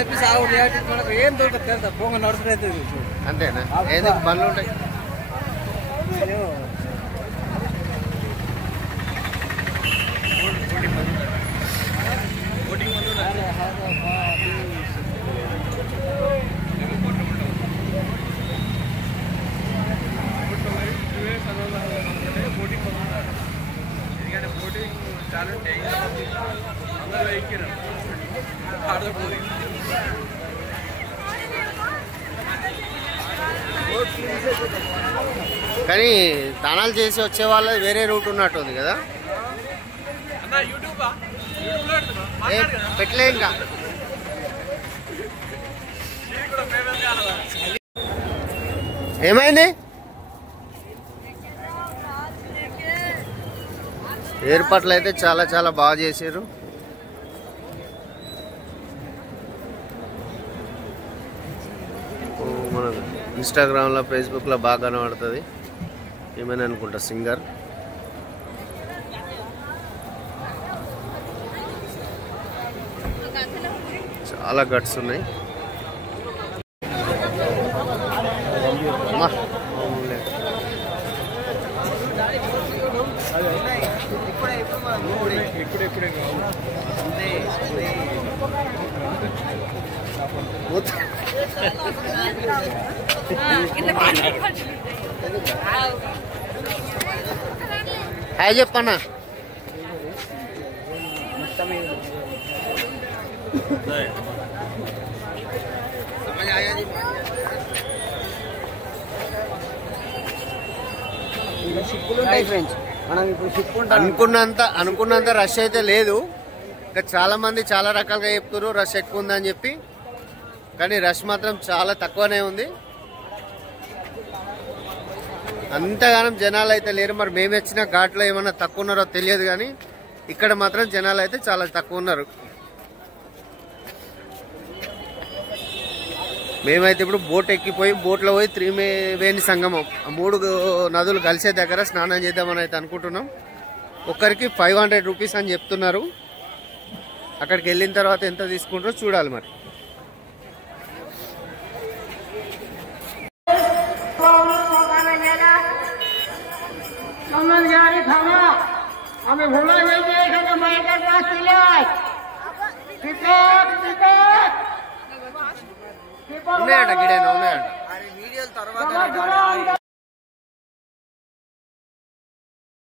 చెప్పి సాగు మనకు ఏం దొరకదు పొంగ నడుచుకుంటే అంతేనా? ఏదో బండ్లు ఉంటాయి. కానీ తానాలు చేసి వచ్చే వాళ్ళది వేరే రూట్ ఉన్నట్టుంది కదా. పెట్టలే ఇంకా. ఏమైంది? ఏర్పాట్లు అయితే చాలా చాలా బాగా చేశారు. మన ఇన్స్టాగ్రామ్లో ఫేస్బుక్లో బాగా కనబడుతుంది. ఏమైనా అనుకుంటా సింగర్. చాలా గట్స్ ఉన్నాయి. హాయ్ చెప్పన్నా. అనుకున్నంత రష్ అయితే లేదు. ఇంకా చాలా మంది చాలా రకాలుగా చెప్తారు రష్ ఎక్కువ ఉందని చెప్పి, కానీ రష్ మాత్రం చాలా తక్కువనే ఉంది. అంతగానం జనాలు అయితే లేరు. మరి మేము వచ్చిన ఘాట్లో ఏమన్నా తక్కువ ఉన్నారో తెలియదు, కానీ ఇక్కడ మాత్రం జనాలు అయితే చాలా తక్కువ ఉన్నారు. మేమైతే ఇప్పుడు బోట్ ఎక్కిపోయి బోట్లో పోయి త్రివేణి సంగమం 3 నదులు కలిసే దగ్గర స్నానం చేద్దామని అయితే అనుకుంటున్నాం. ఒక్కరికి 500 రూపీస్ అని చెప్తున్నారు. అక్కడికి వెళ్ళిన తర్వాత ఎంత తీసుకుంటారో చూడాలి. మరి ఉన్నాయట గిడేనా? ఉన్నాయట. వీడియోల తర్వాత